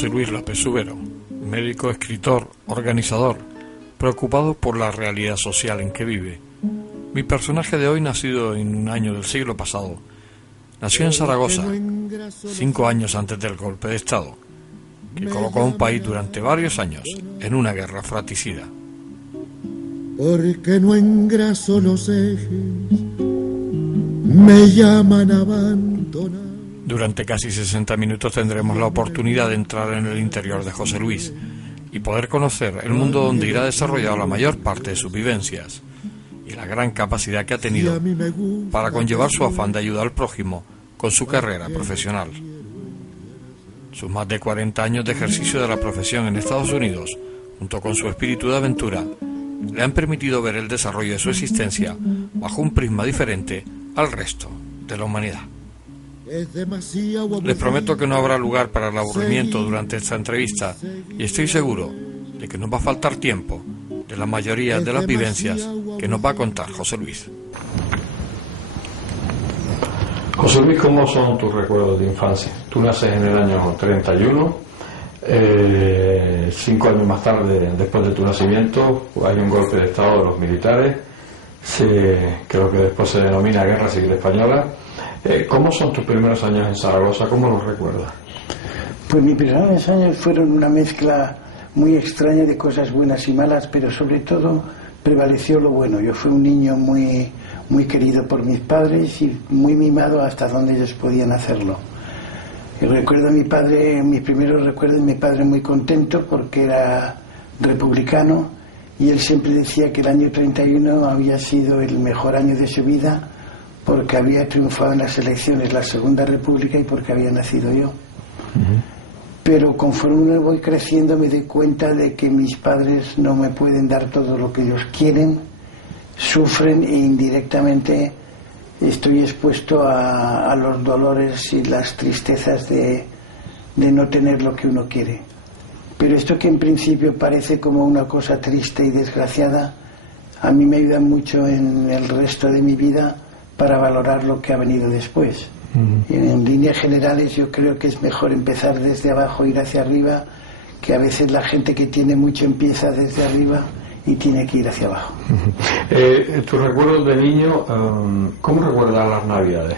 José Luis López Subero, médico, escritor, organizador, preocupado por la realidad social en que vive. Mi personaje de hoy, nacido en un año del siglo pasado, nació en Zaragoza, 5 años antes del golpe de Estado, que colocó a un país durante varios años en una guerra fratricida. Porque no engraso los ejes, me llaman abandonar. Durante casi 60 minutos tendremos la oportunidad de entrar en el interior de José Luis y poder conocer el mundo donde irá desarrollado la mayor parte de sus vivencias y la gran capacidad que ha tenido para conllevar su afán de ayudar al prójimo con su carrera profesional. Sus más de 40 años de ejercicio de la profesión en Estados Unidos, junto con su espíritu de aventura, le han permitido ver el desarrollo de su existencia bajo un prisma diferente al resto de la humanidad. Les prometo que no habrá lugar para el aburrimiento durante esta entrevista y estoy seguro de que nos va a faltar tiempo de la mayoría de las vivencias que nos va a contar José Luis. José Luis, ¿cómo son tus recuerdos de infancia? Tú naces en el año 31, 5 años más tarde, después de tu nacimiento, hay un golpe de Estado de los militares, creo que después se denomina Guerra Civil Española. ¿Cómo son tus primeros años en Zaragoza? ¿Cómo los recuerdas? Pues mis primeros años fueron una mezcla muy extraña de cosas buenas y malas, pero sobre todo prevaleció lo bueno. Yo fui un niño muy, muy querido por mis padres y muy mimado hasta donde ellos podían hacerlo. Y recuerdo a mi padre, mis primeros recuerdos de mi padre muy contento porque era republicano y él siempre decía que el año 31 había sido el mejor año de su vida porque había triunfado en las elecciones la Segunda República y porque había nacido yo. Pero conforme voy creciendo me doy cuenta de que mis padres no me pueden dar todo lo que ellos quieren, sufren e indirectamente estoy expuesto a los dolores y las tristezas de no tener lo que uno quiere. Pero esto que en principio parece como una cosa triste y desgraciada, a mí me ayuda mucho en el resto de mi vida para valorar lo que ha venido después. Y en líneas generales yo creo que es mejor empezar desde abajo e ir hacia arriba, que a veces la gente que tiene mucho empieza desde arriba y tiene que ir hacia abajo. ¿Tus recuerdos de niño, cómo recuerdas las Navidades?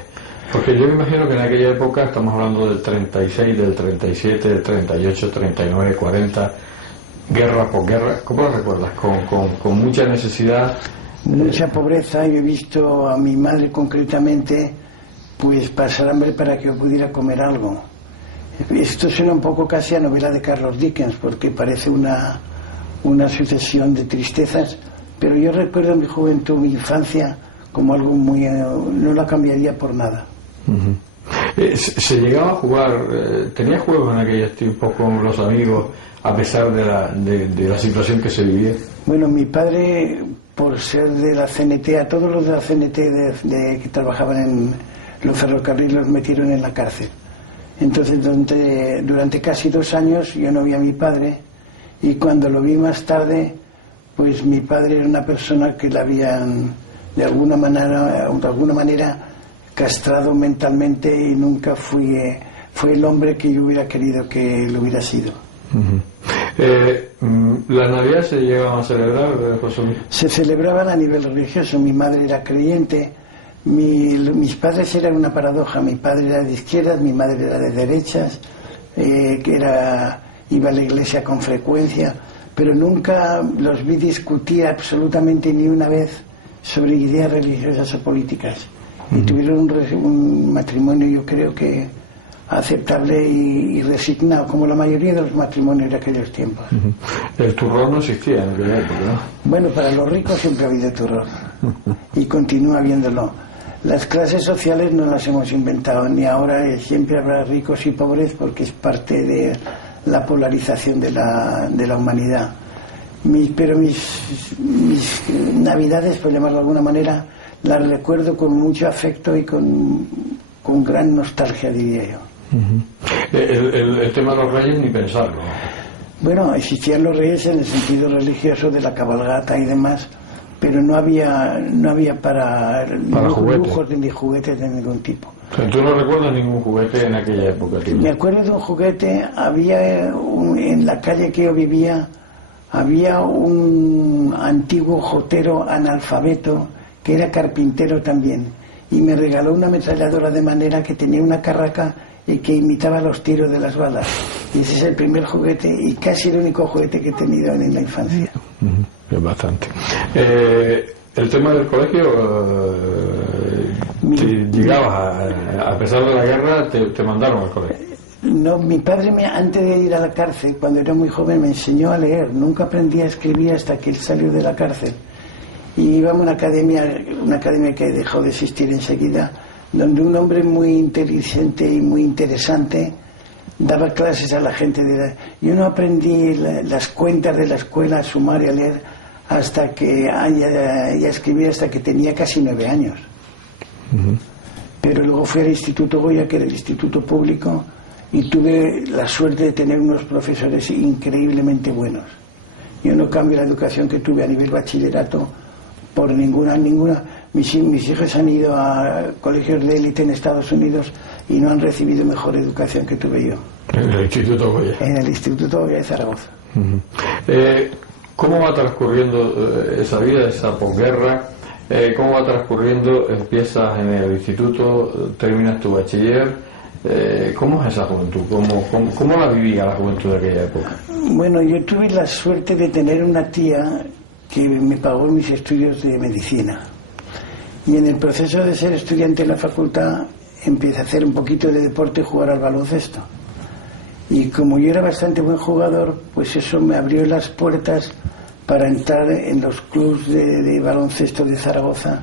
Porque yo me imagino que en aquella época, estamos hablando del 36, del 37, del 38, 39, 40, guerra por guerra, ¿cómo las recuerdas? ¿Con mucha necesidad? Mucha pobreza. Yo he visto a mi madre concretamente pues pasar hambre para que yo pudiera comer algo. Esto suena un poco casi a novela de Carlos Dickens porque parece una sucesión de tristezas, pero yo recuerdo mi juventud, mi infancia como algo muy... no la cambiaría por nada. ¿Se llegaba a jugar, tenía juegos en aquellos tiempos con los amigos a pesar de la situación que se vivía? Bueno, mi padre, por ser de la CNT, a todos los de la CNT que trabajaban en los ferrocarriles los metieron en la cárcel. Entonces durante casi 2 años yo no vi a mi padre y cuando lo vi más tarde, pues mi padre era una persona que la habían de alguna manera castrado mentalmente y nunca fue el hombre que yo hubiera querido que lo hubiera sido. ¿La Navidad se llegaban a celebrar, José Luis? Se celebraban a nivel religioso. Mi madre era creyente, mis padres eran una paradoja. Mi padre era de izquierdas, mi madre era de derechas, iba a la iglesia con frecuencia, pero nunca los vi discutir absolutamente ni una vez sobre ideas religiosas o políticas. Y tuvieron un matrimonio, yo creo que aceptable y resignado, como la mayoría de los matrimonios de aquellos tiempos. El turrón no existía en aquella época, ¿no? Bueno, para los ricos siempre ha habido turrón y continúa habiéndolo. Las clases sociales no las hemos inventado, ni ahora siempre habrá ricos y pobres porque es parte de la polarización de la humanidad. Pero mis Navidades, por llamarlo de alguna manera, las recuerdo con mucho afecto y con gran nostalgia, diría yo. El tema de los reyes ni pensarlo. Bueno, existían los reyes en el sentido religioso de la cabalgata y demás, pero no había para lujos ni juguetes de ningún tipo. ¿Tú no recuerdas ningún juguete en aquella época, tío? Me acuerdo de un juguete, en la calle que yo vivía, había un antiguo jotero analfabeto que era carpintero también, y me regaló una ametralladora de manera que tenía una carraca y que imitaba los tiros de las balas. Y ese es el primer juguete y casi el único juguete que he tenido en la infancia. Es bastante. El tema del colegio, llegabas a pesar de la guerra, te mandaron al colegio. No, mi padre, antes de ir a la cárcel, cuando era muy joven, me enseñó a leer. Nunca aprendí a escribir hasta que él salió de la cárcel. Y íbamos a una academia que dejó de existir enseguida, donde un hombre muy inteligente y muy interesante daba clases a la gente. Yo no aprendí las cuentas de la escuela, a sumar y a leer, hasta que ya escribí hasta que tenía casi 9 años. Pero luego fui al Instituto Goya, que era el instituto público, y tuve la suerte de tener unos profesores increíblemente buenos. Yo no cambio la educación que tuve a nivel bachillerato por ninguna. Mis hijos han ido a colegios de élite en Estados Unidos y no han recibido mejor educación que tuve yo. En el Instituto Goya. En el Instituto Goya de Zaragoza. ¿Cómo va transcurriendo esa vida, esa posguerra? ¿Cómo va transcurriendo? Empiezas en el instituto, terminas tu bachiller. ¿Cómo es esa juventud? ¿Cómo la vivía la juventud de aquella época? Bueno, yo tuve la suerte de tener una tía que me pagó mis estudios de medicina. Y en el proceso de ser estudiante en la facultad empecé a hacer un poquito de deporte y jugar al baloncesto. Y como yo era bastante buen jugador, pues eso me abrió las puertas para entrar en los clubes de baloncesto de Zaragoza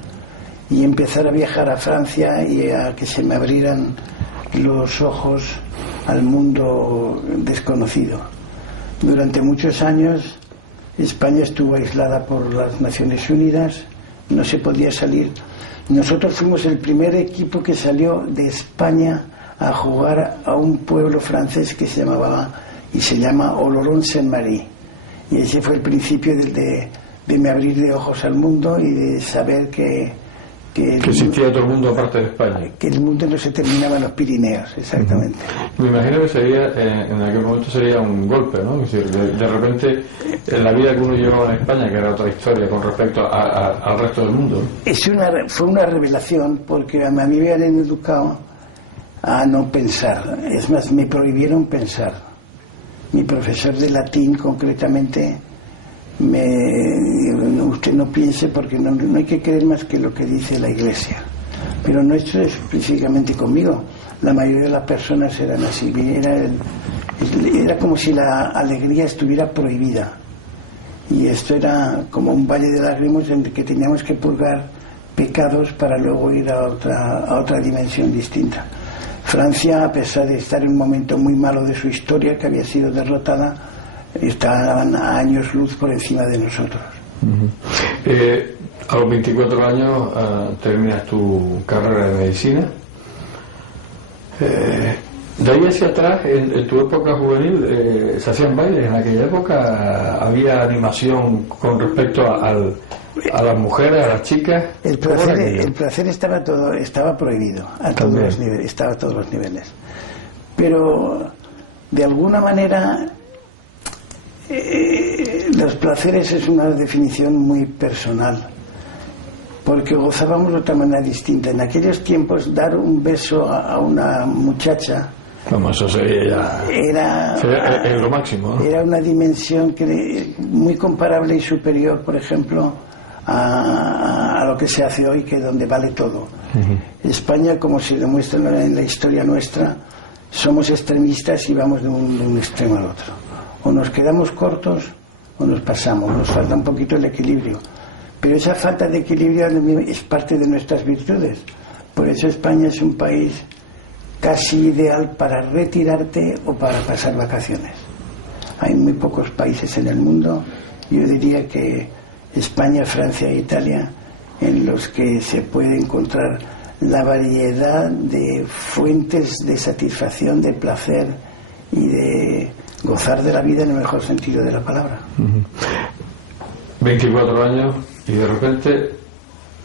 y empezar a viajar a Francia y a que se me abrieran los ojos al mundo desconocido. Durante muchos años España estuvo aislada por las Naciones Unidas, no se podía salir. Nosotros fuimos el primer equipo que salió de España a jugar a un pueblo francés que se llama Oloron-Saint-Marie, y ese fue el principio de me abrir de ojos al mundo y de saber que existía otro mundo aparte de España, que el mundo no se terminaba en los Pirineos, exactamente. Me imagino que sería en aquel momento sería un golpe, ¿no? Es decir, de repente en la vida que uno llevaba en España, que era otra historia con respecto al resto del mundo. Fue una revelación, porque a mí me habían educado a no pensar. Es más, me prohibieron pensar. Mi profesor de latín concretamente usted no piense, porque no hay que creer más que lo que dice la Iglesia. Pero no esto es específicamente conmigo. La mayoría de las personas eran así. Era como si la alegría estuviera prohibida. Y esto era como un valle de lágrimas en el que teníamos que purgar pecados para luego ir a otra dimensión distinta. Francia, a pesar de estar en un momento muy malo de su historia, que había sido derrotada, estaban a años luz por encima de nosotros. A los 24 años terminas tu carrera de medicina. De ahí hacia atrás, en tu época juvenil, ¿se hacían bailes en aquella época? ¿Había animación con respecto a las mujeres, a las chicas? El placer estaba prohibido a todos los niveles, estaba a todos los niveles. Pero de alguna manera los placeres es una definición muy personal, porque gozábamos de otra manera distinta. En aquellos tiempos dar un beso a una muchacha, vamos, eso sería lo máximo, ¿no? Era una dimensión muy comparable y superior, por ejemplo, a lo que se hace hoy, que donde vale todo. España, como se demuestra en la historia nuestra, somos extremistas y vamos de un extremo al otro. O nos quedamos cortos o nos pasamos, nos falta un poquito el equilibrio. Pero esa falta de equilibrio es parte de nuestras virtudes. Por eso España es un país casi ideal para retirarte o para pasar vacaciones. Hay muy pocos países en el mundo, yo diría que España, Francia e Italia, en los que se puede encontrar la variedad de fuentes de satisfacción, de placer y de gozar de la vida en el mejor sentido de la palabra. 24 años y de repente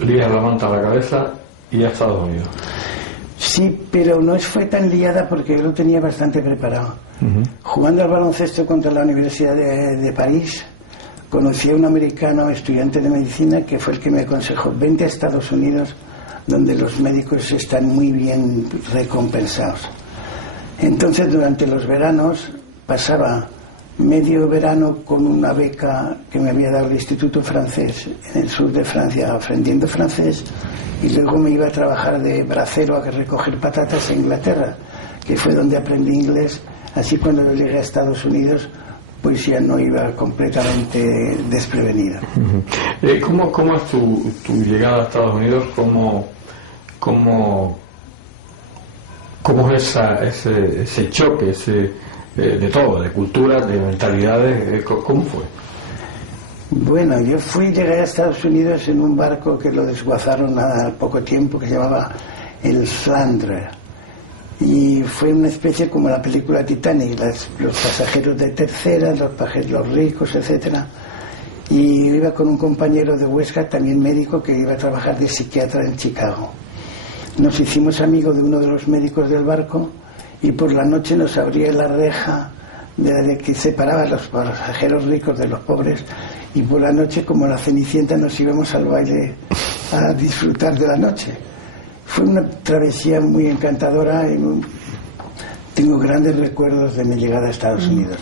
lías la manta a la cabeza y a Estados Unidos. Sí, pero no fue tan liada porque yo lo tenía bastante preparado. Jugando al baloncesto contra la Universidad de París, conocí a un americano estudiante de medicina que fue el que me aconsejó: vente a Estados Unidos, donde los médicos están muy bien recompensados. Entonces, durante los veranos pasaba medio verano con una beca que me había dado el Instituto Francés en el sur de Francia, aprendiendo francés, y luego me iba a trabajar de bracero a recoger patatas en Inglaterra, que fue donde aprendí inglés. Así, cuando yo llegué a Estados Unidos, pues ya no iba completamente desprevenido. ¿Cómo es tu llegada a Estados Unidos? ¿Cómo es ese choque, de todo, de culturas, de mentalidades? ¿Cómo fue? Bueno, yo llegué a Estados Unidos en un barco que lo desguazaron al poco tiempo, que se llamaba el Flandre, y fue una especie como la película Titanic, los pasajeros de tercera, los ricos, etcétera. Y iba con un compañero de Huesca, también médico, que iba a trabajar de psiquiatra en Chicago. Nos hicimos amigos de uno de los médicos del barco, y por la noche nos abría la reja de que separaba a los pasajeros ricos de los pobres, y por la noche, como la Cenicienta, nos íbamos al baile a disfrutar de la noche. Fue una travesía muy encantadora y tengo grandes recuerdos de mi llegada a Estados Unidos.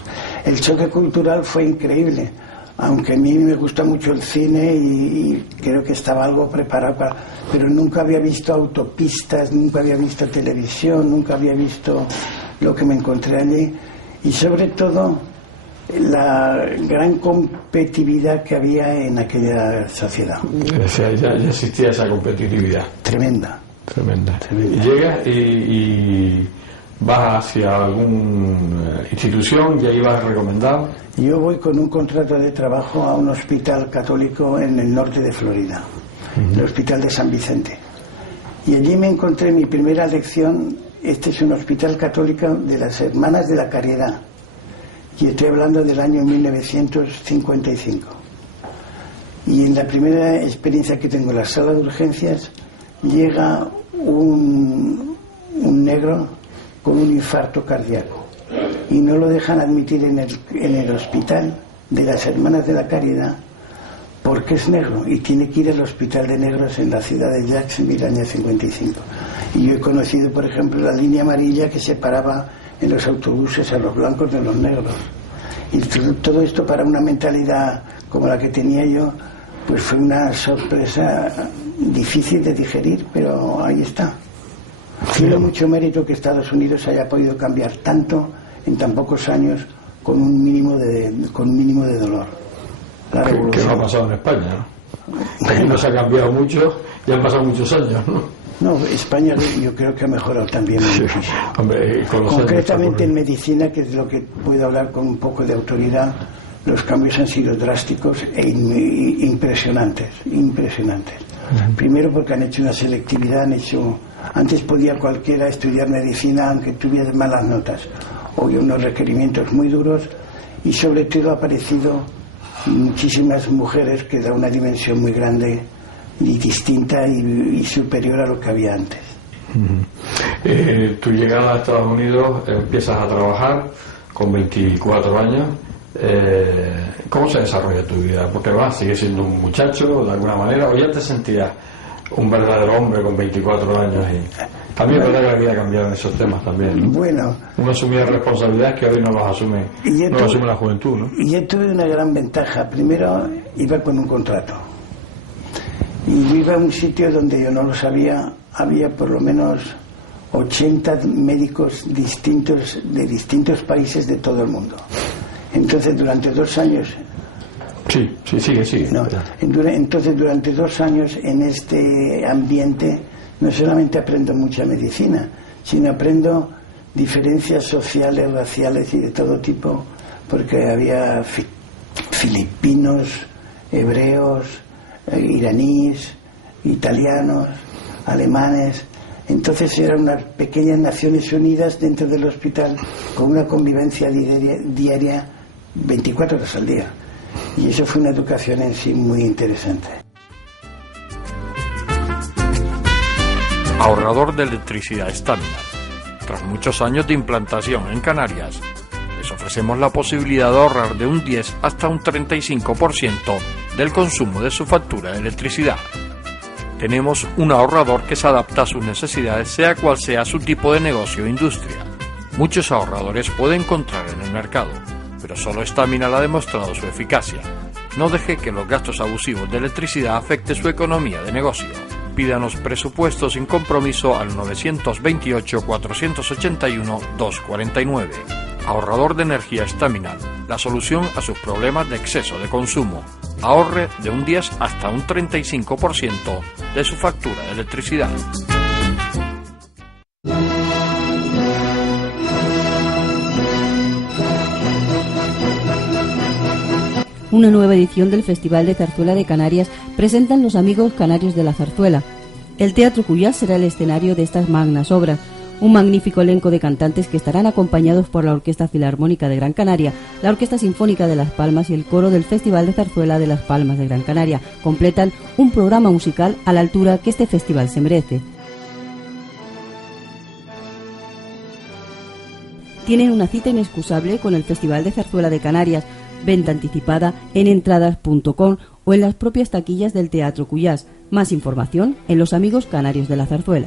El choque cultural fue increíble, aunque a mí me gusta mucho el cine y creo que estaba algo preparado pero nunca había visto autopistas, nunca había visto televisión, nunca había visto lo que me encontré allí, y sobre todo la gran competitividad que había en aquella sociedad. O sea, ya existía esa competitividad. Tremenda. Y llegas y vas hacia alguna institución y ahí vas recomendado. Yo voy con un contrato de trabajo a un hospital católico en el norte de Florida, el Hospital de San Vicente. Y allí me encontré mi primera lección. Este es un hospital católico de las Hermanas de la Caridad, y estoy hablando del año 1955. Y en la primera experiencia que tengo en la sala de urgencias, llega un negro con un infarto cardíaco y no lo dejan admitir en el hospital de las Hermanas de la Caridad porque es negro y tiene que ir al hospital de negros en la ciudad de Jacksonville, año 55. Y yo he conocido, por ejemplo, la línea amarilla que separaba en los autobuses a los blancos de los negros. Y todo esto, para una mentalidad como la que tenía yo, pues fue una sorpresa difícil de digerir, pero ahí está. Tiene mucho mérito que Estados Unidos haya podido cambiar tanto en tan pocos años con un mínimo de dolor. ¿Qué no ha pasado en España, ¿no? Aquí no se ha cambiado mucho y han pasado muchos años, ¿no? No, España yo creo que ha mejorado también muchísimo. Hombre, concretamente en medicina, que es lo que puedo hablar con un poco de autoridad, los cambios han sido drásticos e impresionantes. Primero porque han hecho una selectividad, antes podía cualquiera estudiar medicina aunque tuviera malas notas. Hoy unos requerimientos muy duros, y sobre todo ha aparecido muchísimas mujeres, que da una dimensión muy grande y distinta y superior a lo que había antes. Tu llegada a Estados Unidos, empiezas a trabajar con 24 años. ¿Cómo se desarrolla tu vida? Porque sigues siendo un muchacho de alguna manera, o ya te sentías un verdadero hombre con 24 años. Y también es verdad que la vida ha cambiado en esos temas también, ¿no? Bueno, uno asumía responsabilidades que hoy no las asume, asume la juventud, ¿no? Y yo tuve una gran ventaja. Primero, iba con un contrato, y yo iba a un sitio donde yo no lo sabía, había por lo menos 80 médicos distintos de distintos países de todo el mundo. Entonces, durante 2 años... Sigue. No, entonces, durante 2 años en este ambiente, no solamente aprendo mucha medicina, sino aprendo diferencias sociales, raciales y de todo tipo, porque había filipinos, hebreos, iraníes, italianos, alemanes. Entonces eran unas pequeñas Naciones Unidas dentro del hospital, con una convivencia diaria 24 horas al día. Y eso fue una educación en sí muy interesante. Ahorrador de electricidad Staminal. Tras muchos años de implantación en Canarias, les ofrecemos la posibilidad de ahorrar de un 10 hasta un 35% del consumo de su factura de electricidad. Tenemos un ahorrador que se adapta a sus necesidades, sea cual sea su tipo de negocio o industria. Muchos ahorradores puede encontrar en el mercado, pero solo Staminal ha demostrado su eficacia. No deje que los gastos abusivos de electricidad afecte su economía de negocio. Pídanos presupuesto sin compromiso al 921-481-249. Ahorrador de energía Staminal, la solución a sus problemas de exceso de consumo. Ahorre de un 10 hasta un 35% de su factura de electricidad. Una nueva edición del Festival de Zarzuela de Canarias presentan los amigos canarios de la zarzuela. El Teatro Cuyás será el escenario de estas magnas obras. Un magnífico elenco de cantantes que estarán acompañados por la Orquesta Filarmónica de Gran Canaria, la Orquesta Sinfónica de Las Palmas y el coro del Festival de Zarzuela de Las Palmas de Gran Canaria completan un programa musical a la altura que este festival se merece. Tienen una cita inexcusable con el Festival de Zarzuela de Canarias, venta anticipada en entradas.com o en las propias taquillas del Teatro Cuyás. Más información en Los Amigos Canarios de la Zarzuela.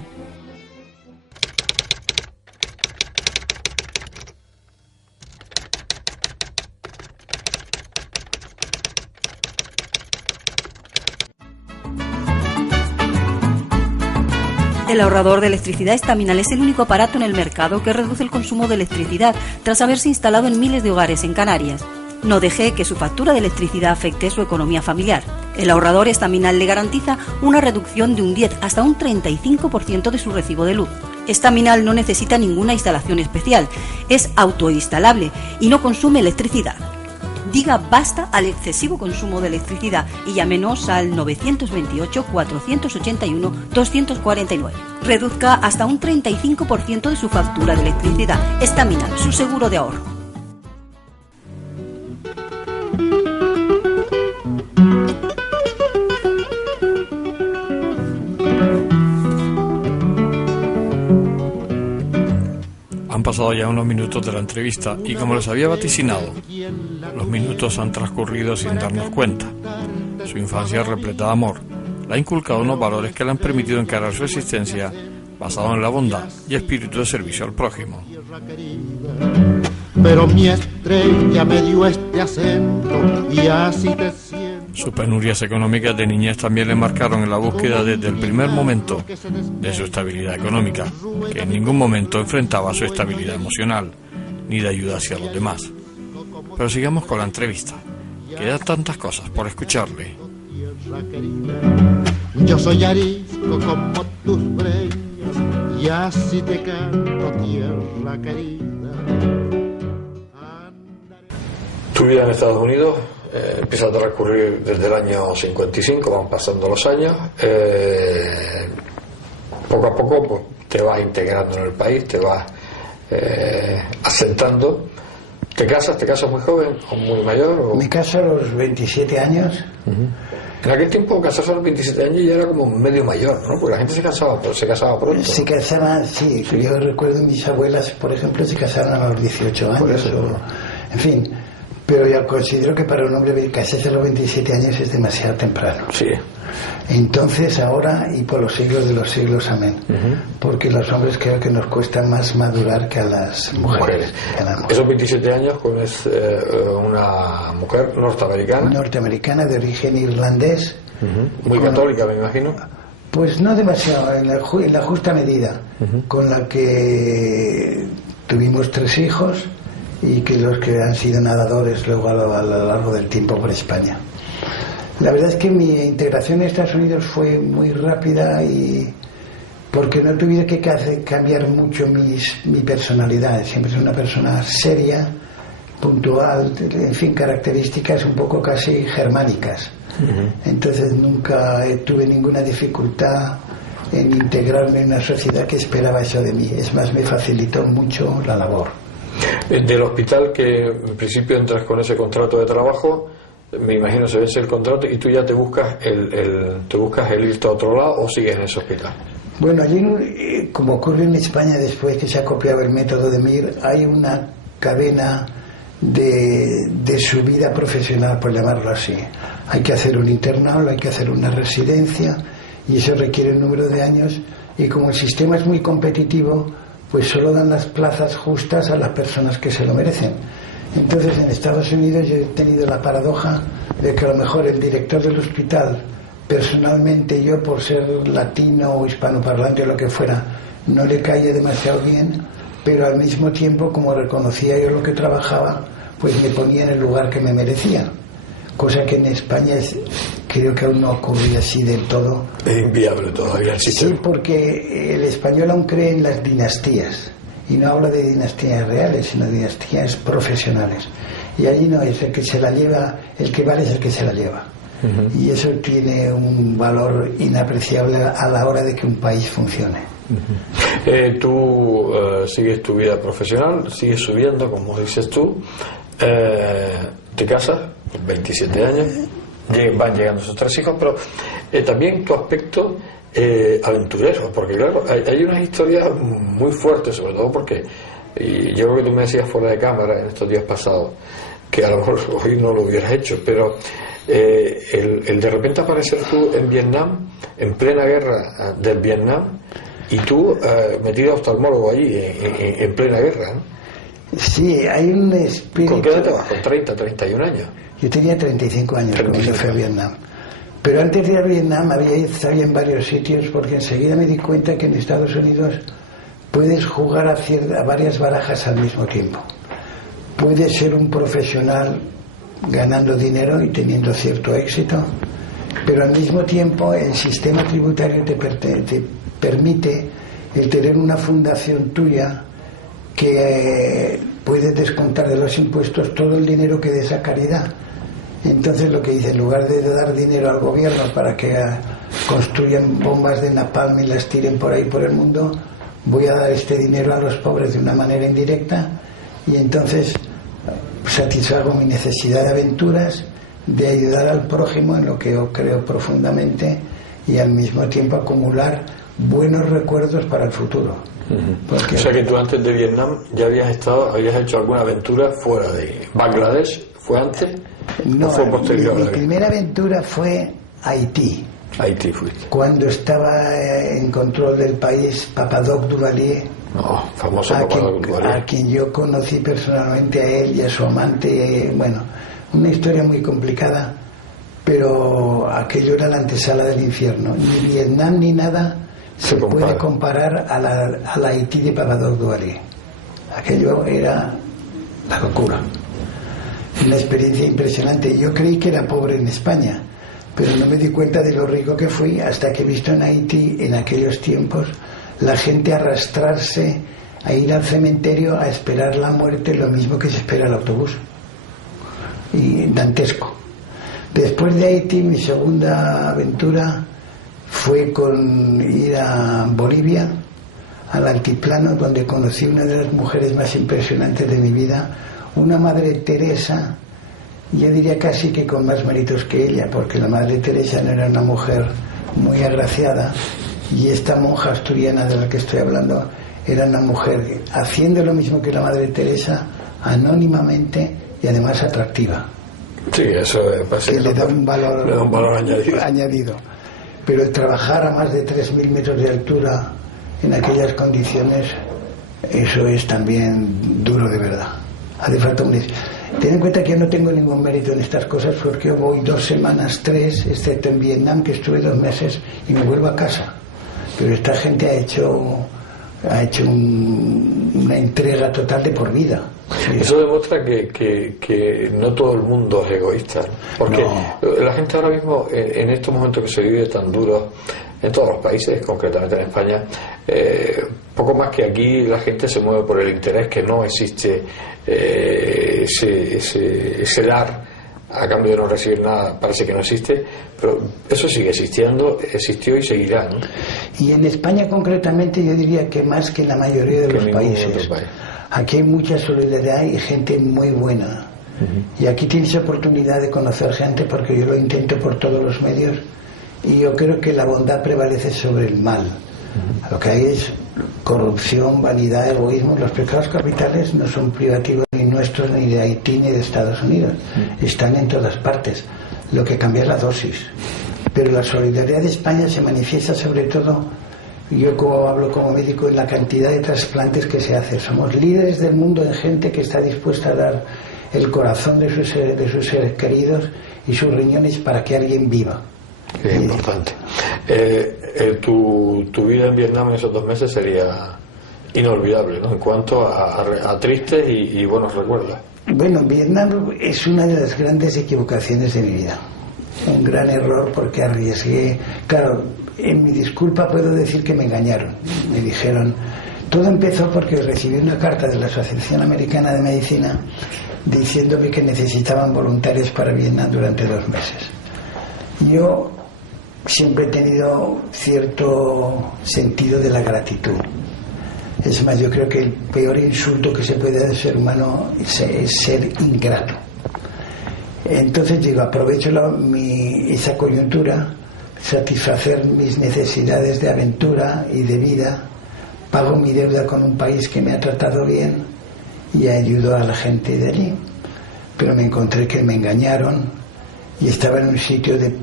El ahorrador de electricidad Staminal es el único aparato en el mercado que reduce el consumo de electricidad tras haberse instalado en miles de hogares en Canarias. No deje que su factura de electricidad afecte su economía familiar. El ahorrador Staminal le garantiza una reducción de un 10 hasta un 35% de su recibo de luz. Staminal no necesita ninguna instalación especial, es autoinstalable y no consume electricidad. Diga basta al excesivo consumo de electricidad y llámenos al 928-481-249. Reduzca hasta un 35% de su factura de electricidad. Staminal, su seguro de ahorro. Han pasado ya unos minutos de la entrevista y, como les había vaticinado, los minutos han transcurrido sin darnos cuenta. Su infancia repleta de amor le ha inculcado unos valores que le han permitido encarar su existencia basado en la bondad y espíritu de servicio al prójimo. Pero mi estrella me dio este acento y así te siento. Sus penurias económicas de niñez también le marcaron en la búsqueda desde el primer momento de su estabilidad económica, que en ningún momento enfrentaba su estabilidad emocional, ni de ayuda hacia los demás. Pero sigamos con la entrevista. Quedan tantas cosas por escucharle. Yo soy arisco como tus breñas y así te canto, tierra querida. Tu vida en Estados Unidos empieza a transcurrir desde el año 55, van pasando los años. Poco a poco pues, te vas integrando en el país, te vas asentando. ¿Te casas muy joven o muy mayor? O... Me caso a los 27 años. En aquel tiempo casarse a los 27 años ya era como medio mayor, ¿no? Porque la gente se casaba pronto. Se casaban, sí. Yo recuerdo mis abuelas, por ejemplo, se casaron a los 18 años. En fin. Pero yo considero que para un hombre casarse a los 27 años es demasiado temprano. Sí. Entonces ahora y por los siglos de los siglos, amén. Porque los hombres creo que nos cuesta más madurar que a las mujeres. Esos 27 años es una mujer norteamericana. Norteamericana de origen irlandés. Muy católica, me imagino. Pues no demasiado, en la justa medida. Con la que tuvimos 3 hijos. Y que los que han sido nadadores luego a lo largo del tiempo por España. La verdad es que mi integración en Estados Unidos fue muy rápida y porque no tuve que cambiar mucho mi personalidad. Siempre soy una persona seria, puntual, en fin, características un poco casi germánicas. Entonces nunca tuve ninguna dificultad en integrarme en una sociedad que esperaba eso de mí. Es más, me facilitó mucho la labor. Del hospital, que en principio entras con ese contrato de trabajo, me imagino se vence el contrato y tú ya te buscas el irte a otro lado o sigues en ese hospital. Bueno, allí, como ocurre en España después que se ha copiado el método de Mir, hay una cadena de subida profesional, por llamarlo así. Hay que hacer un internado, hay que hacer una residencia, y eso requiere un número de años, y como el sistema es muy competitivo, pues solo dan las plazas justas a las personas que se lo merecen. Entonces en Estados Unidos yo he tenido la paradoja de que a lo mejor el director del hospital, personalmente yo, por ser latino o hispanoparlante o lo que fuera, no le caía demasiado bien, pero al mismo tiempo, como reconocía yo lo que trabajaba, pues me ponía en el lugar que me merecía, cosa que en España creo que aún no ocurría así del todo. Es inviable todavía el sistema. Sí, porque el español aún cree en las dinastías, y no habla de dinastías reales, sino de dinastías profesionales, y allí no es el que se la lleva, el que vale es el que se la lleva. Y eso tiene un valor inapreciable a la hora de que un país funcione. Tú sigues tu vida profesional, sigues subiendo, como dices tú, te casas, 27 años, van llegando esos 3 hijos, pero también tu aspecto aventurero, porque claro, hay unas historias muy fuertes, sobre todo porque, y yo creo que tú me decías fuera de cámara en estos días pasados, que a lo mejor hoy no lo hubieras hecho, pero el de repente aparecer tú en Vietnam, en plena guerra del Vietnam, y tú metido oftalmólogo allí en plena guerra, ¿no? Sí, hay un espíritu. ¿Con qué edad te vas? ¿Con 30, 31 años? Yo tenía 35 años cuando yo fui a Vietnam. Pero antes de ir a Vietnam había estado en varios sitios, porque enseguida me di cuenta que en Estados Unidos puedes jugar a varias barajas al mismo tiempo. Puedes ser un profesional ganando dinero y teniendo cierto éxito, pero al mismo tiempo el sistema tributario te permite el tener una fundación tuya que puedes descontar de los impuestos todo el dinero que des a caridad. Entonces lo que dice, en lugar de dar dinero al gobierno para que construyan bombas de napalm y las tiren por ahí por el mundo, voy a dar este dinero a los pobres de una manera indirecta, y entonces satisfago mi necesidad de aventuras, de ayudar al prójimo en lo que yo creo profundamente, y al mismo tiempo acumular buenos recuerdos para el futuro. Porque, o sea que tú antes de Vietnam ya habías hecho alguna aventura fuera de Bangladesh. ¿Fue antes? No, ¿o fue posterior? Mi primera aventura fue Haití. Haití fuiste. Cuando estaba en control del país Papadoc Duvalier, famoso Papadoc Duvalier, a quien yo conocí personalmente, a él y a su amante. Bueno, una historia muy complicada, pero aquello era la antesala del infierno. Ni Vietnam ni nada se puede comparar a la Haití de Papadoc Duvalier. Aquello era la locura. Una experiencia impresionante. Yo creí que era pobre en España, pero no me di cuenta de lo rico que fui hasta que he visto en Haití, en aquellos tiempos, la gente arrastrarse a ir al cementerio a esperar la muerte, lo mismo que se espera el autobús. Y dantesco. Después de Haití, mi segunda aventura fue con ir a Bolivia, al altiplano, donde conocí una de las mujeres más impresionantes de mi vida, una Madre Teresa, yo diría casi que con más méritos que ella, porque la Madre Teresa no era una mujer muy agraciada, y esta monja asturiana de la que estoy hablando era una mujer haciendo lo mismo que la Madre Teresa, anónimamente y además atractiva. Sí, eso es que le da un valor añadido. Pero el trabajar a más de 3.000 metros de altura en aquellas condiciones, eso es también duro de verdad. Hace falta ten en cuenta que yo no tengo ningún mérito en estas cosas, porque yo voy 2 semanas, 3, excepto en Vietnam, que estuve 2 meses, y me vuelvo a casa. Pero esta gente ha hecho una entrega total de por vida. Sí. Eso demuestra que no todo el mundo es egoísta, ¿no? Porque la gente ahora mismo, en estos momentos que se vive tan duros en todos los países, concretamente en España, poco más que aquí la gente se mueve por el interés, que no existe ese dar a cambio de no recibir nada, parece que no existe, pero eso sigue existiendo, existió y seguirá, ¿no? Y en España concretamente yo diría que más que en la mayoría de los países. Aquí hay mucha solidaridad y gente muy buena. Y aquí tienes oportunidad de conocer gente, porque yo lo intento por todos los medios, y yo creo que la bondad prevalece sobre el mal. Lo que hay es corrupción, vanidad, egoísmo. Los pecados capitales no son privativos ni nuestros, ni de Haití, ni de Estados Unidos. Están en todas partes. Lo que cambia es la dosis. Pero la solidaridad de España se manifiesta sobre todo, yo como hablo como médico, en la cantidad de trasplantes que se hacen. Somos líderes del mundo en gente que está dispuesta a dar el corazón de sus seres queridos y sus riñones para que alguien viva. Es importante. Tu vida en Vietnam en esos 2 meses sería inolvidable, ¿no? En cuanto a tristes y buenos recuerdos. Bueno, Vietnam es una de las grandes equivocaciones de mi vida. Un gran error porque arriesgué. Claro, en mi disculpa puedo decir que me engañaron. Me dijeron... Todo empezó porque recibí una carta de la Asociación Americana de Medicina diciéndome que necesitaban voluntarios para Vietnam durante 2 meses. Yo siempre he tenido cierto sentido de la gratitud. Es más, yo creo que el peor insulto que se puede dar al ser humano es ser ingrato. Entonces digo, aprovecho esa coyuntura, satisfacer mis necesidades de aventura y de vida, pago mi deuda con un país que me ha tratado bien y ayudo a la gente de allí. Pero me encontré que me engañaron y estaba en un sitio de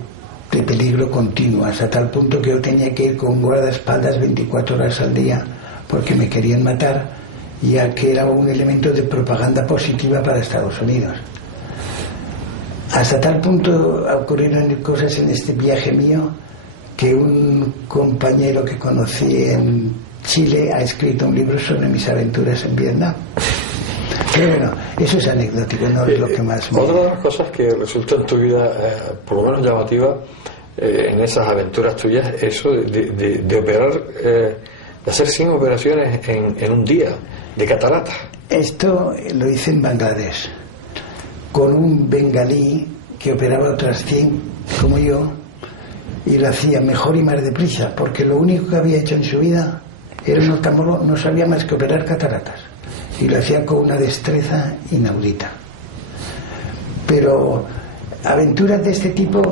peligro continuo, hasta tal punto que yo tenía que ir con un guardaespaldas 24 horas al día porque me querían matar, ya que era un elemento de propaganda positiva para Estados Unidos. Hasta tal punto ocurrieron cosas en este viaje mío que un compañero que conocí en Chile ha escrito un libro sobre mis aventuras en Vietnam. Pero bueno, eso es anecdótico, no es lo que más me... Otra de las cosas que resultó en tu vida, por lo menos llamativa, en esas aventuras tuyas, eso de operar, de hacer 100 operaciones en un día, de cataratas. Esto lo hice en Bangladesh, con un bengalí que operaba otras 100 como yo, y lo hacía mejor y más deprisa, porque lo único que había hecho en su vida era un oftalmólogo, no sabía más que operar cataratas, y lo hacía con una destreza inaudita. Pero aventuras de este tipo,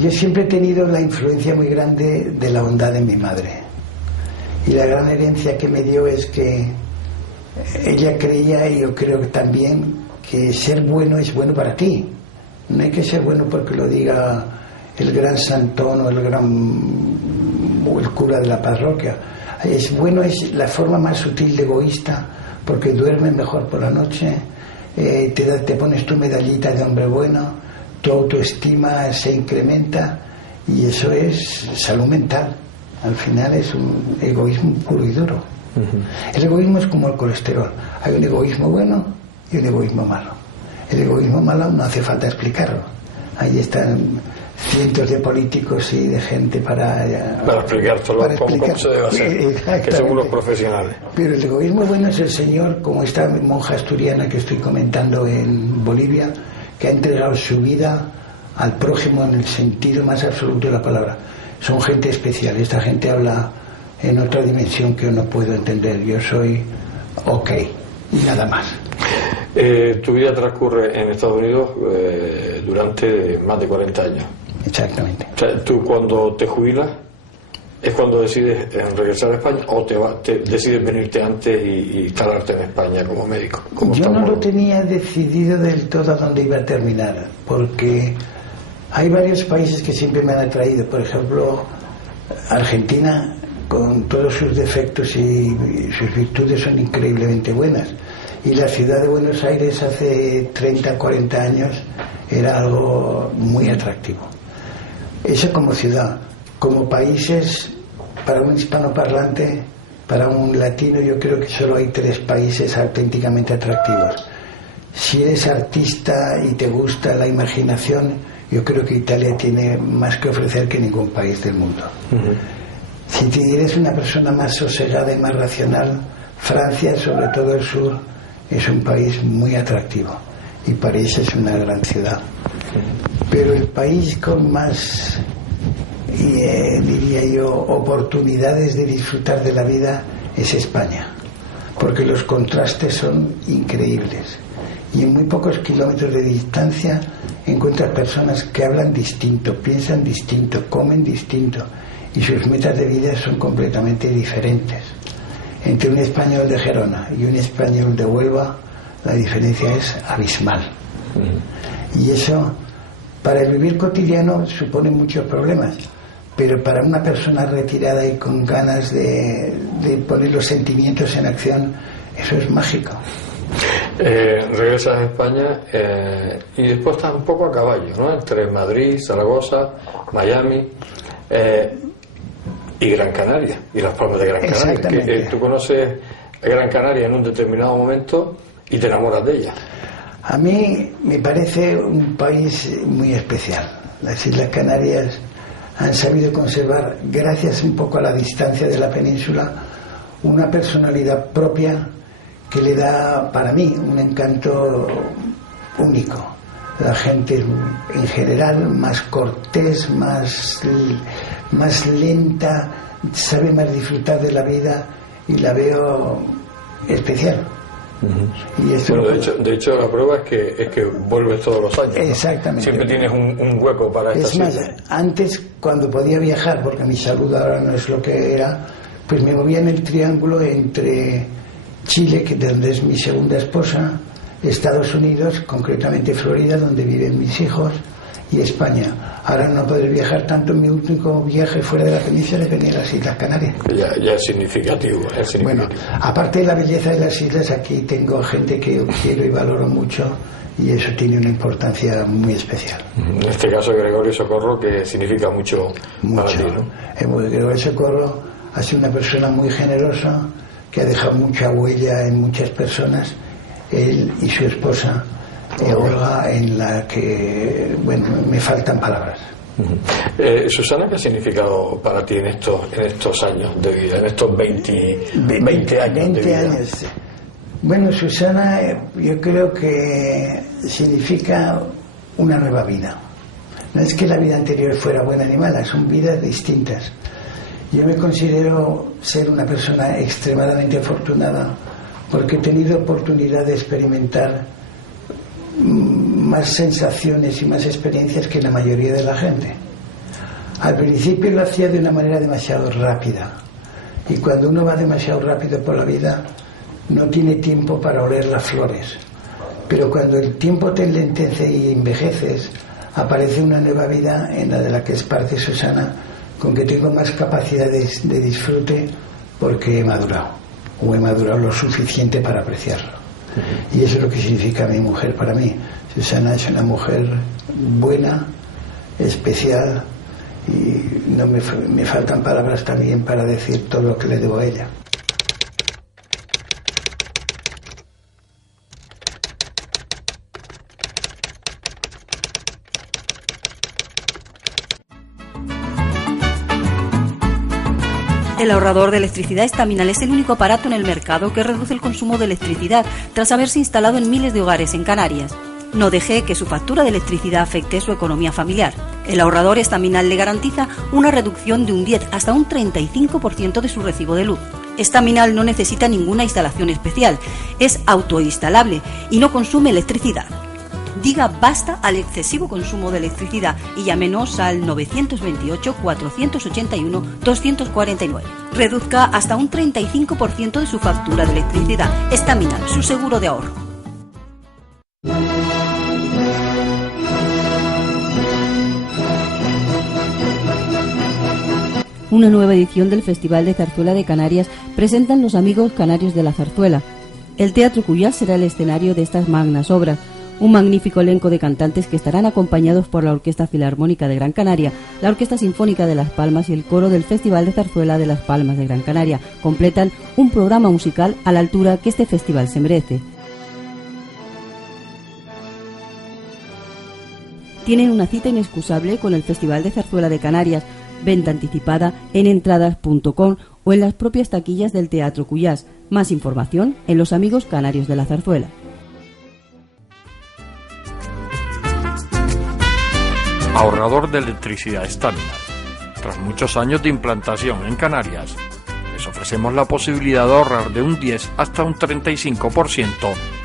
yo siempre he tenido la influencia muy grande de la bondad de mi madre, y la gran herencia que me dio es que ella creía, y yo creo que también, que ser bueno es bueno para ti. No hay que ser bueno porque lo diga el gran santón o el cura de la parroquia. Es bueno, es la forma más sutil de egoísta, porque duermes mejor por la noche, te pones tu medallita de hombre bueno, tu autoestima se incrementa, y eso es salud mental. Al final es un egoísmo puro y duro. El egoísmo es como el colesterol. Hay un egoísmo bueno y un egoísmo malo. El egoísmo malo no hace falta explicarlo. Ahí están cientos de políticos y de gente para explicar todo cómo se debe hacer, que son los profesionales. Pero el egoísmo bueno es el señor, como esta monja asturiana que estoy comentando en Bolivia, que ha entregado su vida al prójimo en el sentido más absoluto de la palabra. Son gente especial. Esta gente habla en otra dimensión que yo no puedo entender. Yo soy ok y nada más. Tu vida transcurre en Estados Unidos durante más de 40 años. Exactamente. O sea, tú cuando te jubilas es cuando decides regresar a España, o decides venirte antes y instalarte en España como médico. Yo no lo tenía decidido del todo a dónde iba a terminar, porque hay varios países que siempre me han atraído. Por ejemplo, Argentina, con todos sus defectos y sus virtudes, son increíblemente buenas. Y la ciudad de Buenos Aires hace 30, 40 años era algo muy atractivo. Eso como ciudad. Como países, para un hispanoparlante, para un latino, yo creo que solo hay 3 países auténticamente atractivos. Si eres artista y te gusta la imaginación, yo creo que Italia tiene más que ofrecer que ningún país del mundo. Si eres una persona más sosegada y más racional, Francia, sobre todo el sur, es un país muy atractivo, y París es una gran ciudad. Pero el país con más, diría yo, oportunidades de disfrutar de la vida es España, porque los contrastes son increíbles, y en muy pocos kilómetros de distancia encuentras personas que hablan distinto, piensan distinto, comen distinto, y sus metas de vida son completamente diferentes. Entre un español de Gerona y un español de Huelva, la diferencia es abismal. Y eso, para el vivir cotidiano, supone muchos problemas, pero para una persona retirada y con ganas de poner los sentimientos en acción, eso es mágico. Regresas a España y después estás un poco a caballo, ¿no? Entre Madrid, Zaragoza, Miami y Gran Canaria, y las Palmas de Gran Canaria. Exactamente. Tú conoces Gran Canaria en un determinado momento y te enamoras de ella. A mí me parece un país muy especial. Las Islas Canarias han sabido conservar, gracias un poco a la distancia de la península, una personalidad propia que le da, para mí, un encanto único. La gente en general más cortés, más lenta, sabe más disfrutar de la vida y la veo especial. Y eso Bueno, de hecho la prueba es que vuelves todos los años, ¿no? Exactamente. Siempre tienes un hueco para esta Es más, cita. antes, cuando podía viajar, porque mi salud ahora no es lo que era, pues me movía en el triángulo entre Chile, que donde es mi segunda esposa, Estados Unidos, concretamente Florida, donde viven mis hijos, y España. Ahora no podré viajar tanto. Mi último viaje fuera de la península venía a las Islas Canarias. Ya es significativo, Bueno, aparte de la belleza de las islas, aquí tengo gente que yo quiero y valoro mucho, y eso tiene una importancia muy especial. En este caso Gregorio Socorro, que significa mucho para ti, ¿no? Gregorio Socorro ha sido una persona muy generosa, que ha dejado mucha huella en muchas personas, él y su esposa Olga, en la que, bueno, me faltan palabras. Susana, ¿qué ha significado para ti en estos años de vida, en estos 20 años de vida? Bueno, Susana, yo creo que significa una nueva vida. No es que la vida anterior fuera buena ni mala, son vidas distintas. Yo me considero ser una persona extremadamente afortunada porque he tenido oportunidad de experimentar más sensaciones y más experiencias que la mayoría de la gente. Al principio lo hacía de una manera demasiado rápida, y cuando uno va demasiado rápido por la vida no tiene tiempo para oler las flores, pero cuando el tiempo te enlentece y envejeces, aparece una nueva vida en la de la que es parte Susana, con que tengo más capacidades de disfrute porque he madurado, o he madurado lo suficiente para apreciarlo. Y eso es lo que significa mi mujer para mí. Susana es una mujer buena, especial, y no me faltan palabras también para decir todo lo que le debo a ella. El ahorrador de electricidad estaminal es el único aparato en el mercado que reduce el consumo de electricidad tras haberse instalado en miles de hogares en Canarias. No deje que su factura de electricidad afecte su economía familiar. El ahorrador estaminal le garantiza una reducción de un 10 hasta un 35% de su recibo de luz. Estaminal no necesita ninguna instalación especial, es autoinstalable y no consume electricidad. Diga basta al excesivo consumo de electricidad y llámenos al 928-481-249. Reduzca hasta un 35% de su factura de electricidad. Estaminal, su seguro de ahorro. Una nueva edición del Festival de Zarzuela de Canarias presentan los amigos canarios de la zarzuela. El Teatro Cuyás será el escenario de estas magnas obras. Un magnífico elenco de cantantes que estarán acompañados por la Orquesta Filarmónica de Gran Canaria, la Orquesta Sinfónica de Las Palmas y el coro del Festival de Zarzuela de Las Palmas de Gran Canaria completan un programa musical a la altura que este festival se merece. Tienen una cita inexcusable con el Festival de Zarzuela de Canarias, venta anticipada en entradas.com o en las propias taquillas del Teatro Cuyás. Más información en Los Amigos Canarios de la Zarzuela. Ahorrador de electricidad Estaminal. Tras muchos años de implantación en Canarias, les ofrecemos la posibilidad de ahorrar de un 10 hasta un 35%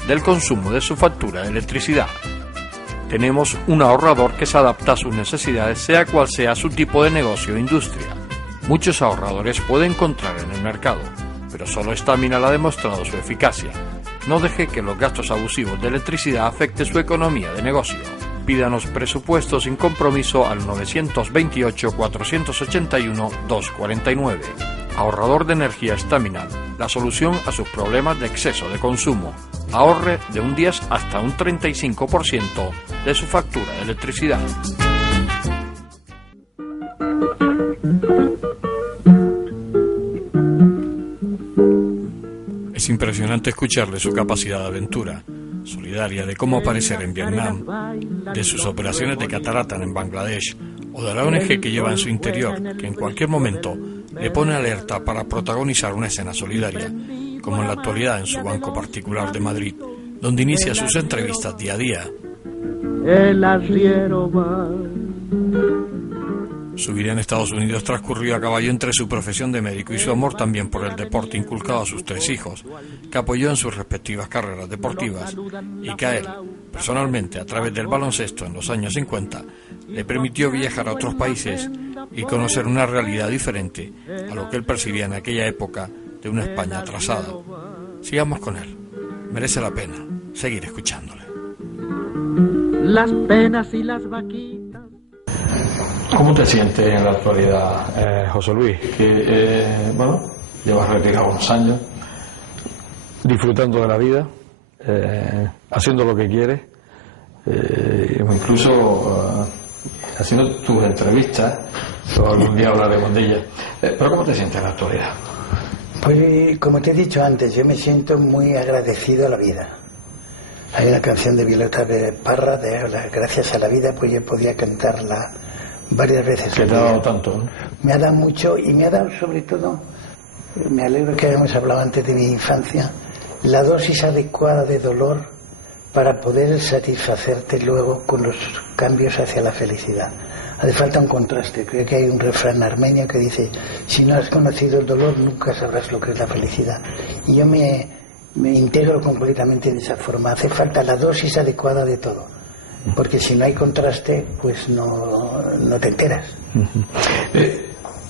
del consumo de su factura de electricidad. Tenemos un ahorrador que se adapta a sus necesidades, sea cual sea su tipo de negocio o industria. muchos ahorradores pueden encontrar en el mercado, pero solo Staminal ha demostrado su eficacia. No deje que los gastos abusivos de electricidad afecten su economía de negocio. Pídanos presupuesto sin compromiso al 928-481-249. Ahorrador de energía Staminal, la solución a sus problemas de exceso de consumo. Ahorre de un 10 hasta un 35% de su factura de electricidad. Es impresionante escucharle su capacidad de aventura, solidaria, de cómo aparecer en Vietnam, de sus operaciones de catarata en Bangladesh o de la ONG que lleva en su interior, que en cualquier momento le pone alerta para protagonizar una escena solidaria, como en la actualidad en su banco particular de Madrid, donde inicia sus entrevistas día a día. El arriero va. Su vida en Estados Unidos transcurrió a caballo entre su profesión de médico y su amor también por el deporte inculcado a sus 3 hijos, que apoyó en sus respectivas carreras deportivas, y que a él, personalmente, a través del baloncesto en los años 50, le permitió viajar a otros países y conocer una realidad diferente a lo que él percibía en aquella época de una España atrasada. Sigamos con él. Merece la pena seguir escuchándole. Las penas y las vaquitas. ¿Cómo te sientes en la actualidad, José Luis? Que, llevas retirado unos años, disfrutando de la vida, haciendo lo que quieres, incluso haciendo tus entrevistas, o algún día hablaremos de ellas. Pero ¿cómo te sientes en la actualidad? Pues como te he dicho antes, yo me siento muy agradecido a la vida. Hay una canción de Violeta Parra, de Gracias a la vida, pues yo podía cantarla varias veces. Que te ha dado tanto, ¿no? Me ha dado mucho, y me ha dado sobre todo, me alegro que hayamos hablado antes de mi infancia, la dosis adecuada de dolor para poder satisfacerte luego con los cambios hacia la felicidad. Hace falta un contraste. Creo que hay un refrán armenio que dice: si no has conocido el dolor nunca sabrás lo que es la felicidad. Y yo me integro completamente en esa forma. Hace falta la dosis adecuada de todo, porque si no hay contraste, pues no te enteras.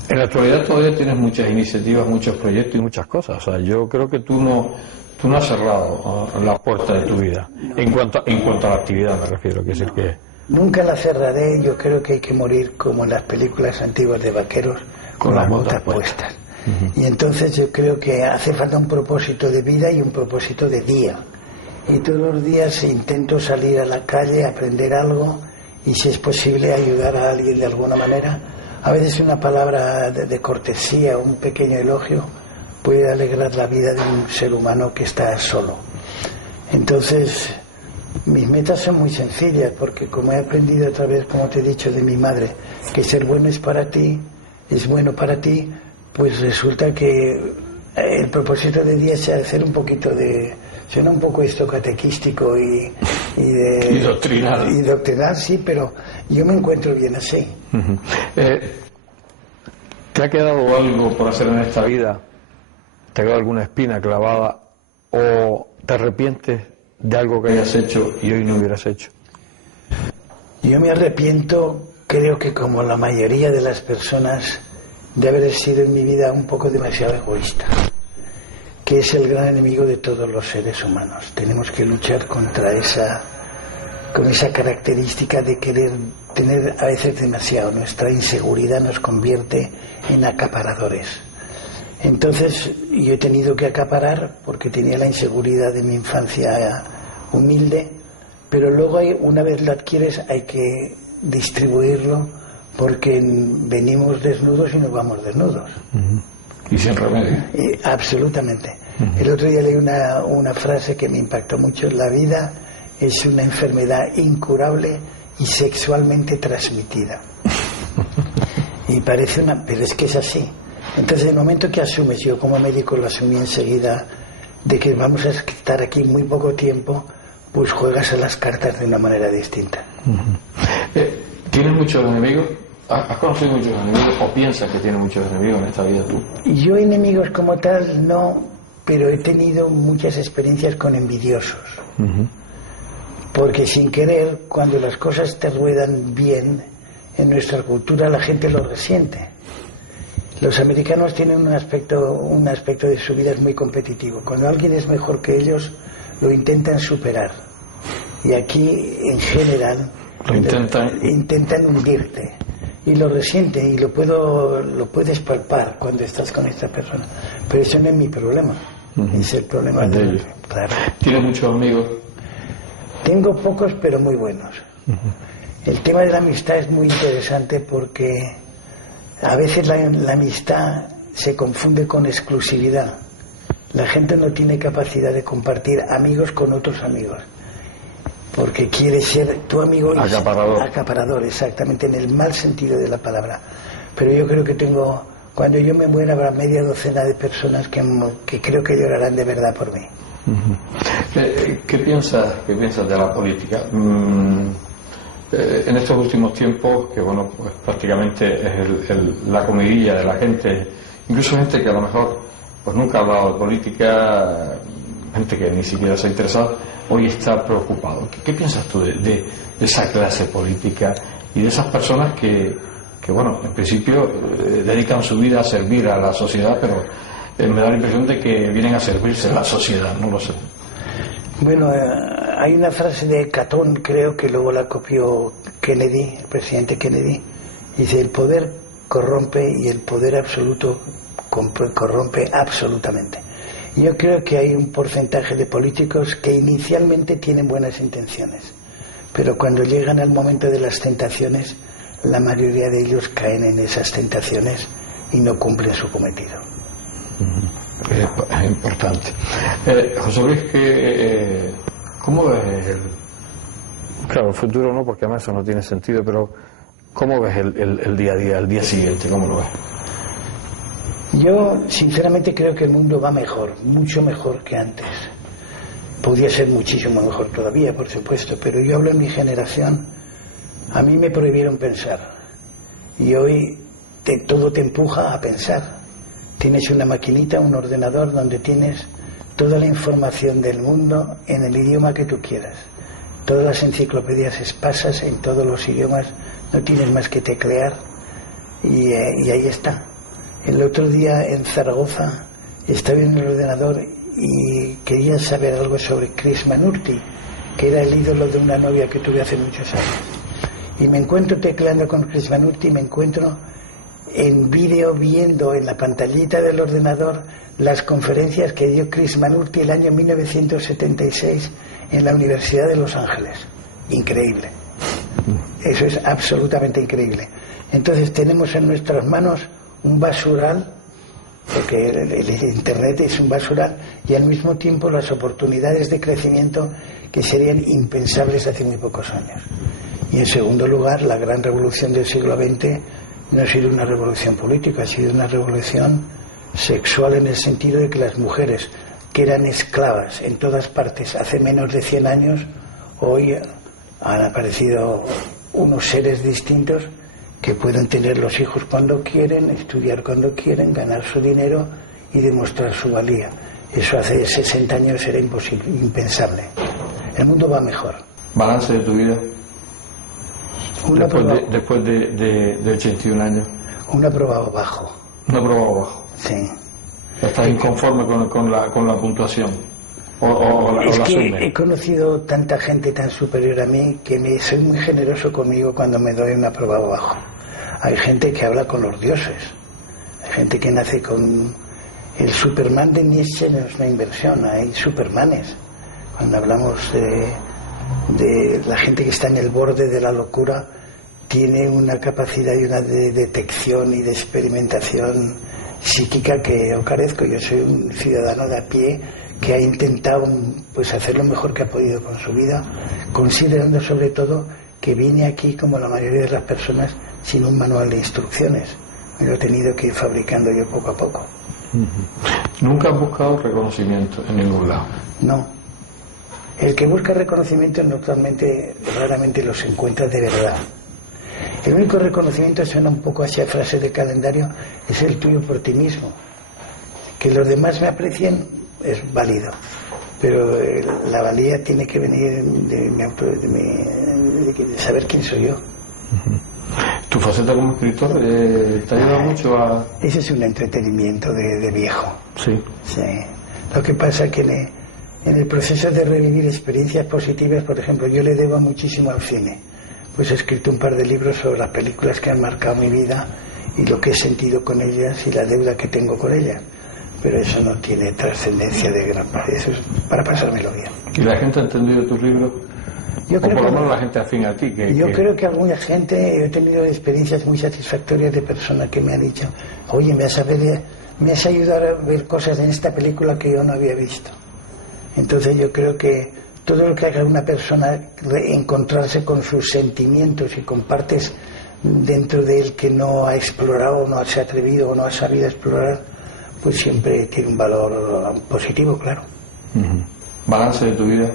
En la actualidad todavía tienes muchas iniciativas, muchos proyectos y muchas cosas. O sea, yo creo que tú no has cerrado la puerta de tu vida. No. En cuanto a la actividad me refiero, que es el que... Nunca la cerraré. Yo creo que hay que morir como en las películas antiguas de vaqueros, con las botas puestas. Y entonces yo creo que hace falta un propósito de vida y un propósito de día. Y todos los días intento salir a la calle, aprender algo, y si es posible ayudar a alguien de alguna manera. A veces una palabra de cortesía, un pequeño elogio, puede alegrar la vida de un ser humano que está solo. Entonces, mis metas son muy sencillas, porque como he aprendido otra vez, como te he dicho, de mi madre, que ser bueno es para ti, es bueno para ti, pues resulta que el propósito de día es hacer un poquito de... Suena un poco esto catequístico y doctrinal, sí, pero yo me encuentro bien así. ¿Te ha quedado algo por hacer en esta vida? ¿Te ha quedado alguna espina clavada? ¿O te arrepientes de algo que hayas hecho y hoy no hubieras hecho? Yo me arrepiento, creo que como la mayoría de las personas, de haber sido en mi vida un poco demasiado egoísta, que es el gran enemigo de todos los seres humanos. Tenemos que luchar con esa característica de querer tener a veces demasiado. Nuestra inseguridad nos convierte en acaparadores. Entonces yo he tenido que acaparar porque tenía la inseguridad de mi infancia humilde, pero luego una vez la adquieres hay que distribuirlo, porque venimos desnudos y nos vamos desnudos. Y sin remedio. Absolutamente. El otro día leí una frase que me impactó mucho: la vida es una enfermedad incurable y sexualmente transmitida. Y parece pero es que es así. Entonces, en el momento que asumes, yo como médico lo asumí enseguida, de que vamos a estar aquí muy poco tiempo, pues juegas a las cartas de una manera distinta. ¿Tienes muchos enemigos? ¿Has conocido muchos enemigos o piensas que tienes muchos enemigos en esta vida tú? Yo enemigos como tal no, pero he tenido muchas experiencias con envidiosos. Porque sin querer, cuando las cosas te ruedan bien, en nuestra cultura la gente lo resiente. Los americanos tienen un aspecto de su vida muy competitivo. Cuando alguien es mejor que ellos, lo intentan superar. Y aquí, en general, intentan hundirte. Y lo resienten y lo puedes palpar cuando estás con esta persona. Pero eso no es mi problema. Es el problema de ellos. Claro. ¿Tienes muchos amigos? Tengo pocos, pero muy buenos. El tema de la amistad es muy interesante porque a veces la amistad se confunde con exclusividad. La gente no tiene capacidad de compartir amigos con otros amigos, porque quiere ser tu amigo y acaparador, exactamente, en el mal sentido de la palabra. Pero yo creo que cuando yo me muera habrá media docena de personas que creo que llorarán de verdad por mí. ¿Qué piensas de la política? En estos últimos tiempos, que bueno, pues prácticamente es la comidilla de la gente, incluso gente que a lo mejor pues nunca ha hablado de política, gente que ni siquiera se ha interesado, hoy está preocupado. ¿Qué piensas tú de esa clase política y de esas personas que bueno, en principio dedican su vida a servir a la sociedad, pero me da la impresión de que vienen a servirse a la sociedad, no lo sé? Bueno, hay una frase de Catón, creo que luego la copió Kennedy, el presidente Kennedy, dice: el poder corrompe y el poder absoluto corrompe absolutamente. Yo creo que hay un porcentaje de políticos que inicialmente tienen buenas intenciones, pero cuando llegan al momento de las tentaciones, la mayoría de ellos caen en esas tentaciones y no cumplen su cometido. Es importante. José Luis, ¿cómo ves el futuro? No, porque además eso no tiene sentido, pero ¿cómo ves el día a día, el día siguiente? ¿Cómo lo ves? Yo sinceramente creo que el mundo va mejor, mucho mejor que antes. Podría ser muchísimo mejor todavía, por supuesto, pero yo hablo en mi generación. A mí me prohibieron pensar y hoy todo te empuja a pensar. Tienes una maquinita, un ordenador donde tienes toda la información del mundo en el idioma que tú quieras. Todas las enciclopedias esparsas en todos los idiomas, no tienes más que teclear y ahí está. El otro día en Zaragoza estaba en el ordenador y quería saber algo sobre Krishnamurti, que era el ídolo de una novia que tuve hace muchos años. Y me encuentro tecleando con Krishnamurti y me encuentro en vídeo viendo en la pantallita del ordenador las conferencias que dio Krishnamurti el año 1976 en la Universidad de Los Ángeles. Increíble. Eso es absolutamente increíble. Entonces tenemos en nuestras manos un basural, porque el Internet es un basural, y al mismo tiempo las oportunidades de crecimiento que serían impensables hace muy pocos años. Y en segundo lugar, la gran revolución del siglo XX no ha sido una revolución política, ha sido una revolución sexual, en el sentido de que las mujeres, que eran esclavas en todas partes hace menos de 100 años, hoy han aparecido unos seres distintos que pueden tener los hijos cuando quieren, estudiar cuando quieren, ganar su dinero y demostrar su valía. Eso hace 60 años era imposible, impensable. El mundo va mejor. ¿Balance de tu vida? Después de 81 años. Un aprobado bajo. Un aprobado bajo. Sí. ¿Estás inconforme con la puntuación? Es que he conocido tanta gente tan superior a mí que soy muy generoso conmigo cuando me doy un aprobado bajo. Hay gente que habla con los dioses. Hay gente que nace con... El Superman de Nietzsche no es una inversión, hay Supermanes. Cuando hablamos de la gente que está en el borde de la locura, tiene una capacidad y una de detección y de experimentación psíquica que yo carezco. Yo soy un ciudadano de a pie que ha intentado pues hacer lo mejor que ha podido con su vida, considerando sobre todo que vine aquí, como la mayoría de las personas, sin un manual de instrucciones. Me lo he tenido que ir fabricando yo poco a poco. ¿Nunca has buscado reconocimiento en ningún lado? No. El que busca reconocimiento raramente los encuentra de verdad. El único reconocimiento, suena un poco hacia frase de calendario, es el tuyo por ti mismo. Que los demás me aprecien es válido, pero la valía tiene que venir de saber quién soy yo. ¿Tu faceta como escritor te ayuda mucho a...? Ese es un entretenimiento de viejo. Sí. Sí. Lo que pasa es que en el proceso de revivir experiencias positivas, por ejemplo, yo le debo muchísimo al cine. Pues he escrito un par de libros sobre las películas que han marcado mi vida y lo que he sentido con ellas y la deuda que tengo con ellas. Pero eso no tiene trascendencia de gran parte, eso es para pasármelo bien. ¿Y la gente ha entendido tus libros? Yo creo por lo que menos la gente afín a ti. Creo que alguna gente, he tenido experiencias muy satisfactorias de personas que me han dicho, oye, me has ayudado a ver cosas en esta película que yo no había visto. Entonces yo creo que todo lo que haga una persona encontrarse con sus sentimientos y con partes dentro de él que no ha explorado, no se ha atrevido o no ha sabido explorar, pues siempre tiene un valor positivo, claro. ¿Balance de tu vida?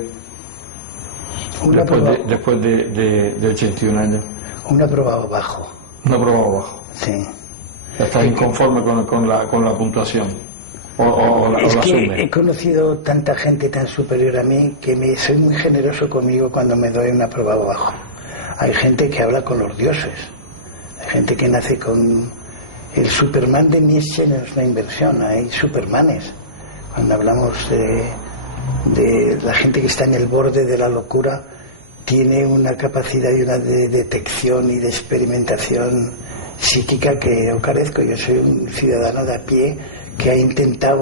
Después de 81 años. Un aprobado bajo. Un aprobado bajo. Sí. ¿Estás inconforme con la puntuación? Es que he conocido tanta gente tan superior a mí que soy muy generoso conmigo cuando me doy un aprobado bajo. Hay gente que habla con los dioses. Hay gente que nace con... El Superman de Nietzsche no es una inversión, hay Supermanes. Cuando hablamos de la gente que está en el borde de la locura, tiene una capacidad y una de detección y de experimentación psíquica que yo carezco. Yo soy un ciudadano de a pie que ha intentado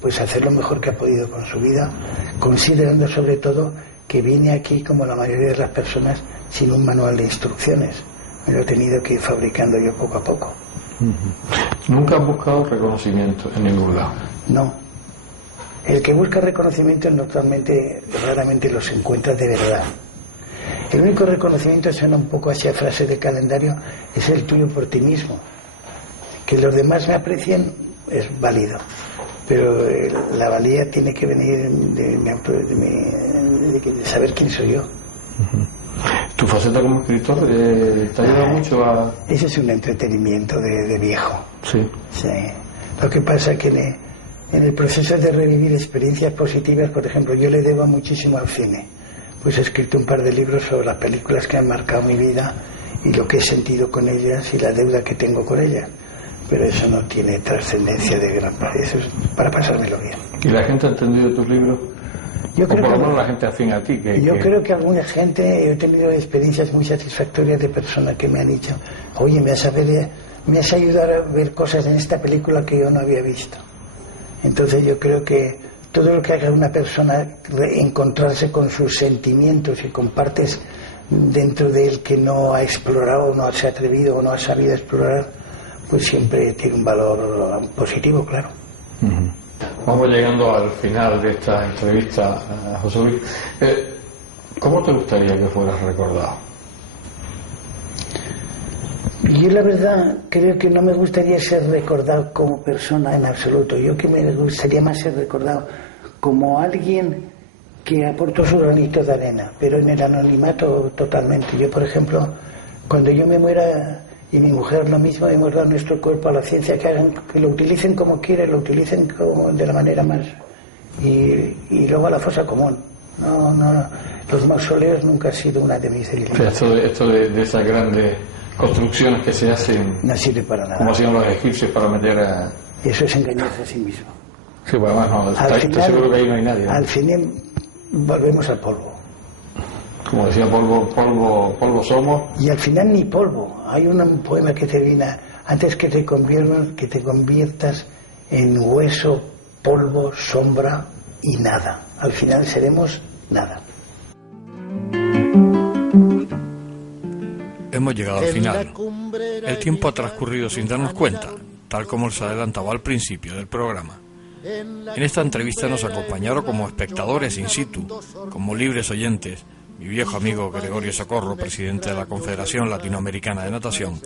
pues hacer lo mejor que ha podido con su vida, considerando sobre todo que vine aquí, como la mayoría de las personas, sin un manual de instrucciones. Me lo he tenido que ir fabricando yo poco a poco. ¿Nunca has buscado reconocimiento en ningún lado? No. El que busca reconocimiento raramente los encuentra de verdad. El único reconocimiento, suena un poco hacia frase de calendario, es el tuyo por ti mismo. Que los demás me aprecien es válido, pero la valía tiene que venir de saber quién soy yo. ¿Tu faceta como escritor te ayuda mucho a...? Ese es un entretenimiento de viejo. Sí. Sí. Lo que pasa es que en el proceso de revivir experiencias positivas, por ejemplo, yo le debo muchísimo al cine. Pues he escrito un par de libros sobre las películas que han marcado mi vida y lo que he sentido con ellas y la deuda que tengo con ellas. Pero eso no tiene trascendencia de gran parte, eso es para pasármelo bien. ¿Y la gente ha entendido tus libros? Yo creo por lo que menos la gente afín a ti. Creo que alguna gente, he tenido experiencias muy satisfactorias de personas que me han dicho, oye, me has ayudado a ver cosas en esta película que yo no había visto. Entonces yo creo que todo lo que haga una persona encontrarse con sus sentimientos y con partes dentro de él que no ha explorado, no se ha atrevido o no ha sabido explorar, pues siempre tiene un valor positivo, claro. Vamos llegando al final de esta entrevista, José Luis. ¿Cómo te gustaría que fueras recordado? Yo la verdad creo que no me gustaría ser recordado como persona en absoluto. Yo que me gustaría más ser recordado como alguien que aportó su granito de arena, pero en el anonimato totalmente. Yo, por ejemplo, cuando yo me muera y mi mujer lo mismo, hemos dado nuestro cuerpo a la ciencia, que lo utilicen como quieran, lo utilicen de la manera más... Y luego a la fosa común. No, los mausoleos nunca ha sido una de mis debilidades. Esto de esas grandes construcciones que se hacen... No sirve para nada. Como hacían los egipcios para meter a... Eso es engañarse a sí mismo. Sí, pues además no, estoy seguro que ahí no hay nadie, ¿no? Al final volvemos al polvo. Como decía, polvo somos. Y al final ni polvo. Hay un poema que termina, antes que te conviertas en hueso, polvo, sombra y nada. Al final seremos nada. Hemos llegado al final. El tiempo ha transcurrido sin darnos cuenta, tal como os adelantaba al principio del programa. En esta entrevista nos acompañaron como espectadores in situ, como libres oyentes, mi viejo amigo Gregorio Socorro, presidente de la Confederación Latinoamericana de Natación,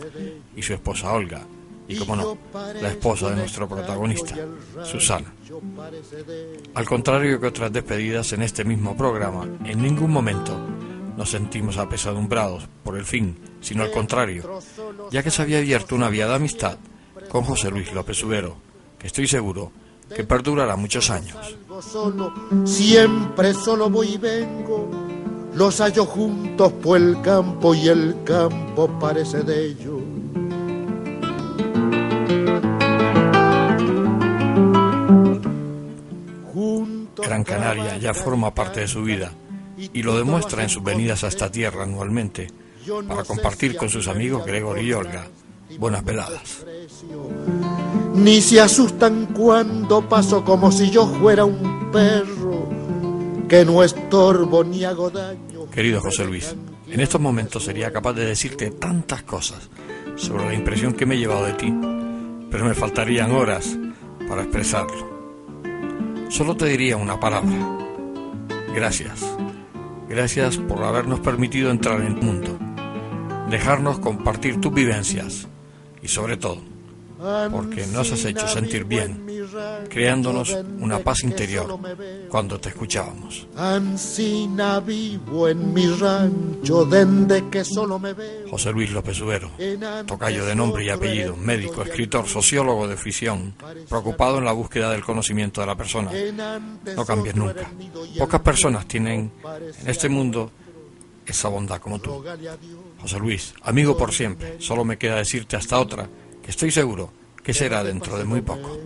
y su esposa Olga, y como no, la esposa de nuestro protagonista, Susana. Al contrario que otras despedidas en este mismo programa, en ningún momento nos sentimos apesadumbrados por el fin, sino al contrario, ya que se había abierto una vía de amistad con José Luis López Subero, que estoy seguro que perdurará muchos años. Siempre solo voy y vengo, los hallo juntos por el campo y el campo parece de ellos. Gran Canaria ya forma parte de su vida y lo demuestra en sus venidas a esta tierra anualmente para compartir con sus amigos Gregorio y Olga buenas veladas. Ni se asustan cuando paso como si yo fuera un perro que no estorbo ni hago daño. Querido José Luis, en estos momentos sería capaz de decirte tantas cosas sobre la impresión que me he llevado de ti, pero me faltarían horas para expresarlo. Solo te diría una palabra: gracias. Gracias por habernos permitido entrar en tu mundo, dejarnos compartir tus vivencias y sobre todo porque nos has hecho sentir bien, creándonos una paz interior cuando te escuchábamos. Ansina vivo en mi rancho, dende que solo me veo. José Luis López Subero, tocayo de nombre y apellido, médico, escritor, sociólogo de afición, preocupado en la búsqueda del conocimiento de la persona. No cambies nunca. Pocas personas tienen en este mundo esa bondad como tú. José Luis, amigo por siempre, solo me queda decirte hasta otra, que estoy seguro que será dentro de muy poco.